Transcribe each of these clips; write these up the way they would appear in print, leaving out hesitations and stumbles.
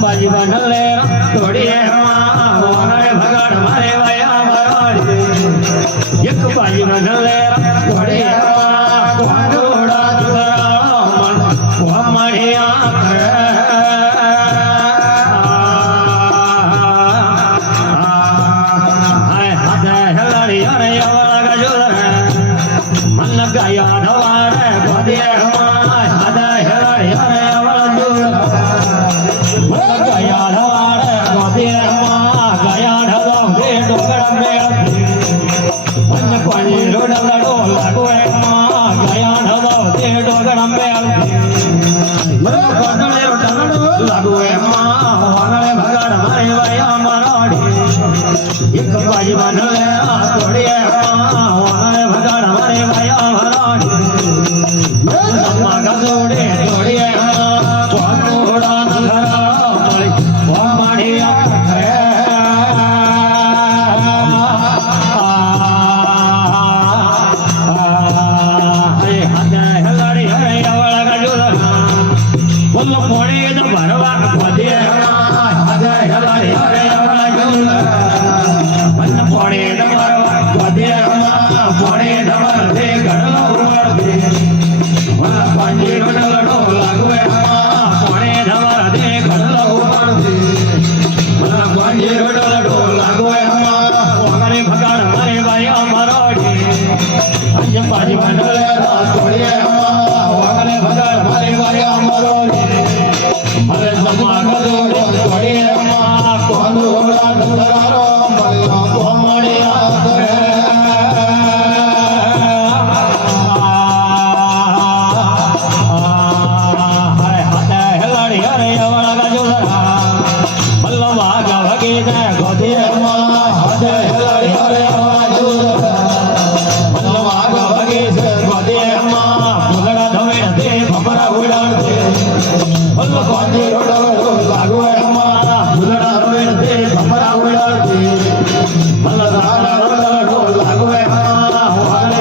બાજી બનલે તોડીએ વાંગળે ભગાડ મારે વાયા મરાડી એક બાજી બનલે તોડીએ વાંગોડા દુરાળો મન વામડિયા કરે હાય હાથે હેલાડી અરે યવળ ગજો મન ગાયા નવારે ગોદીએ હાથે હેલાડી અરે યવળ દૂર ગયા ઢવાડે ગોદીમાં ગયા ઢગો દે ડોગર મેળ મન કોની રોડ લડો લાગોએ ગયા ઢગો દે ડોગર મેળ મન કોને રોડ લડો લાગોએ વાંગળે ભગાડ મારે વાયા મરાડી એક બાજી બનલે તોડીએ વાંગળે ભગાડ મારે વાયા મરાડી મન ગજોડે તોડીએ વાંગોડા નગરા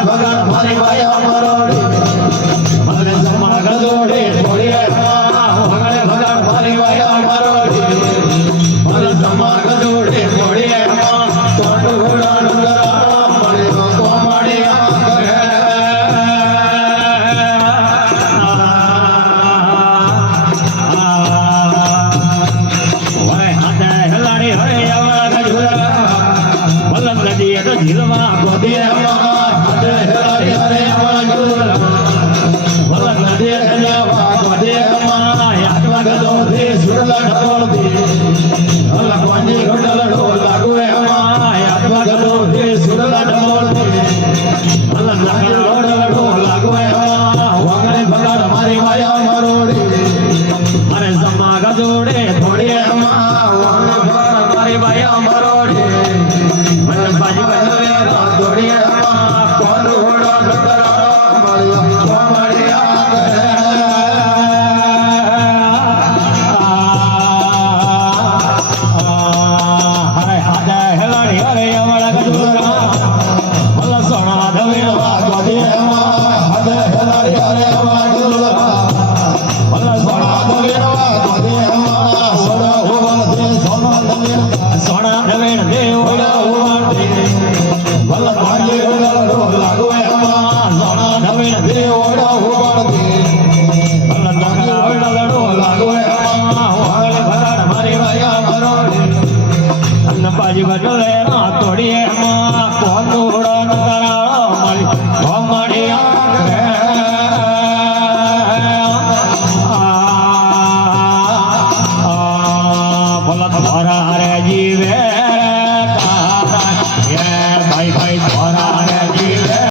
ભગાડ મારી વાયા મરોડી